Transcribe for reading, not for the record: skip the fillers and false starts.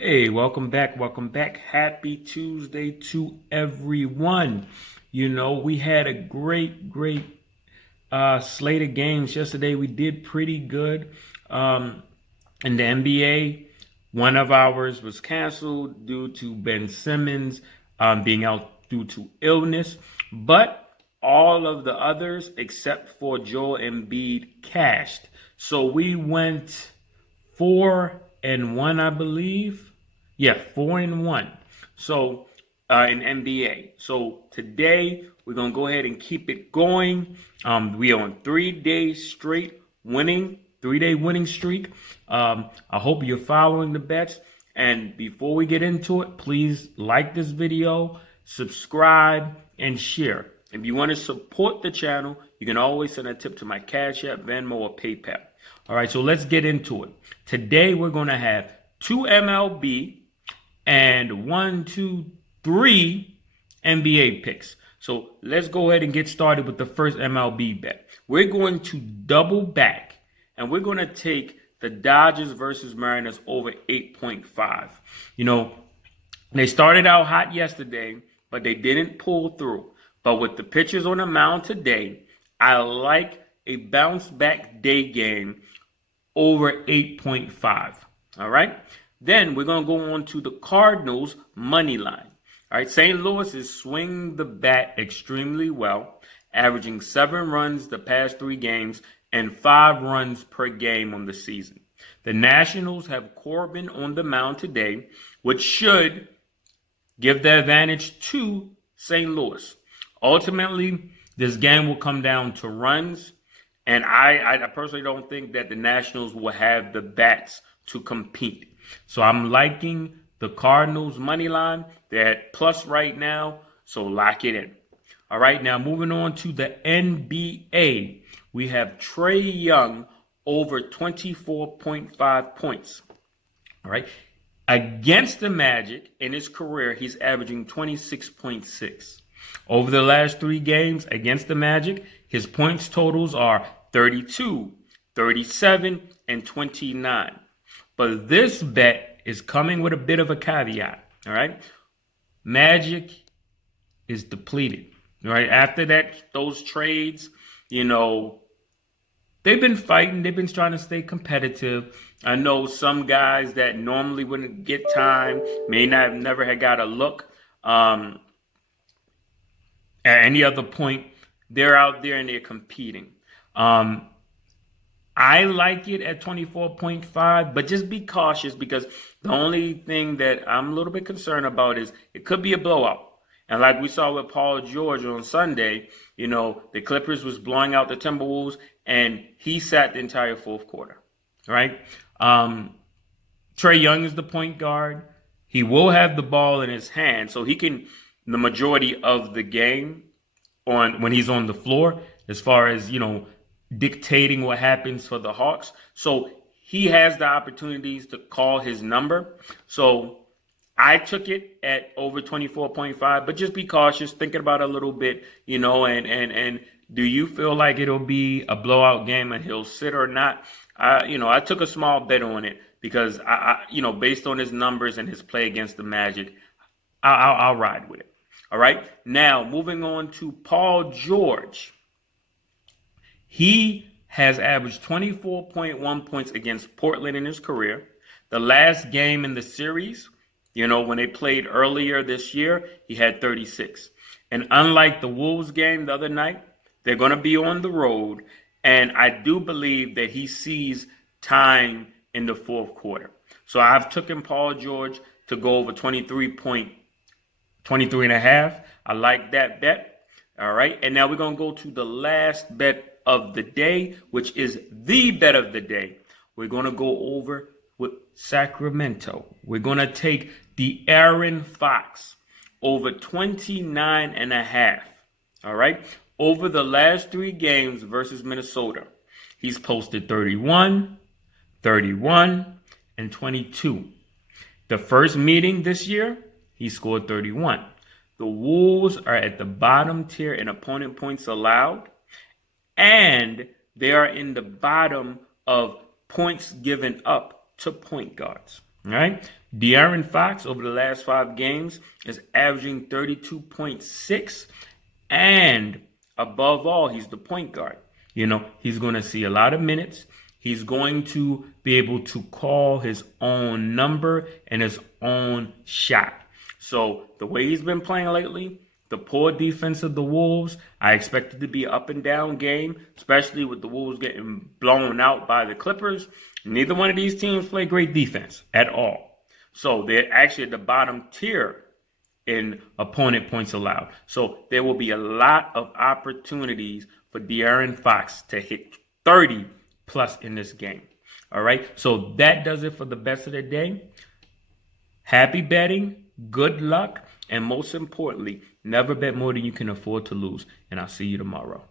Hey, welcome back. Welcome back. Happy Tuesday to everyone. We had a great slate of games yesterday. We did pretty good. In the NBA, one of ours was canceled due to Ben Simmons being out due to illness, but all of the others, except for Joel Embiid, cashed. So we went 4-1, I believe. Yeah, 4-1. So in NBA. So today we're gonna go ahead and keep it going. We are on 3 days straight winning, 3-day winning streak. I hope you're following the bets. And before we get into it, please like this video, subscribe, and share. If you want to support the channel, you can always send a tip to my Cashapp, Venmo, or PayPal. All right, so let's get into it. Today we're going to have 2 MLB and 3 NBA picks. So let's go ahead and get started with the first MLB bet. We're going to double back, and we're going to take the Dodgers versus Mariners over 8.5. They started out hot yesterday, but they didn't pull through. But with the pitchers on the mound today, I like a bounce back day game over 8.5. All right. Then we're going to go on to the Cardinals Moneyline. All right. St. Louis is swinging the bat extremely well, averaging 7 runs the past 3 games and 5 runs per game on the season. The Nationals have Corbin on the mound today, which should give the advantage to St. Louis. Ultimately, this game will come down to runs, and I personally don't think that the Nationals will have the bats to compete. So I'm liking the Cardinals money line. They're at plus right now, so lock it in. All right, now moving on to the NBA. We have Trae Young over 24.5 points. All right. Against the Magic in his career, he's averaging 26.6. Over the last 3 games against the Magic, his points totals are 32, 37, and 29. But this bet is coming with a bit of a caveat. All right. Magic is depleted. All right. After those trades, they've been fighting. They've been trying to stay competitive. I know some guys that normally wouldn't get time may not have never had got a look at any other point. They're out there and they're competing. I like it at 24.5, but just be cautious because the only thing that I'm a little bit concerned about is it could be a blowout. And like we saw with Paul George on Sunday, the Clippers was blowing out the Timberwolves, and he sat the entire fourth quarter, right? Trae Young is the point guard. He will have the ball in his hand, so he can, the majority of the game when he's on the floor, as far as, dictating what happens for the Hawks. So he has the opportunities to call his number. So I took it at over 24.5, but just be cautious, thinking about it a little bit, and do you feel like it'll be a blowout game and he'll sit or not? I took a small bet on it because based on his numbers and his play against the Magic, I'll ride with it. All right. Now moving on to Paul George. He has averaged 24.1 points against Portland in his career. The last game in the series, when they played earlier this year, he had 36. And unlike the Wolves game the other night, they're going to be on the road. And I do believe that he sees time in the fourth quarter. So I've taken Paul George to go over 23.5. I like that bet. All right. And now we're going to go to the last bet of the day, which is the bet of the day. We're going to go over with Sacramento. We're going to take the Aaron Fox over 29.5. All right. Over the last 3 games versus Minnesota, he's posted 31, 31, and 22. The first meeting this year, he scored 31. The Wolves are at the bottom tier in opponent points allowed, and they are in the bottom of points given up to point guards. All right. De'Aaron Fox over the last 5 games is averaging 32.6. And above all, he's the point guard. He's going to see a lot of minutes. He's going to be able to call his own number and his own shot. So the way he's been playing lately, the poor defense of the Wolves, I expect it to be an up and down game, especially with the Wolves getting blown out by the Clippers. Neither one of these teams play great defense at all. So they're actually at the bottom tier in opponent points allowed. So there will be a lot of opportunities for De'Aaron Fox to hit 30 plus in this game. All right. So that does it for the best of the day. Happy betting. Good luck. And most importantly, never bet more than you can afford to lose. And I'll see you tomorrow.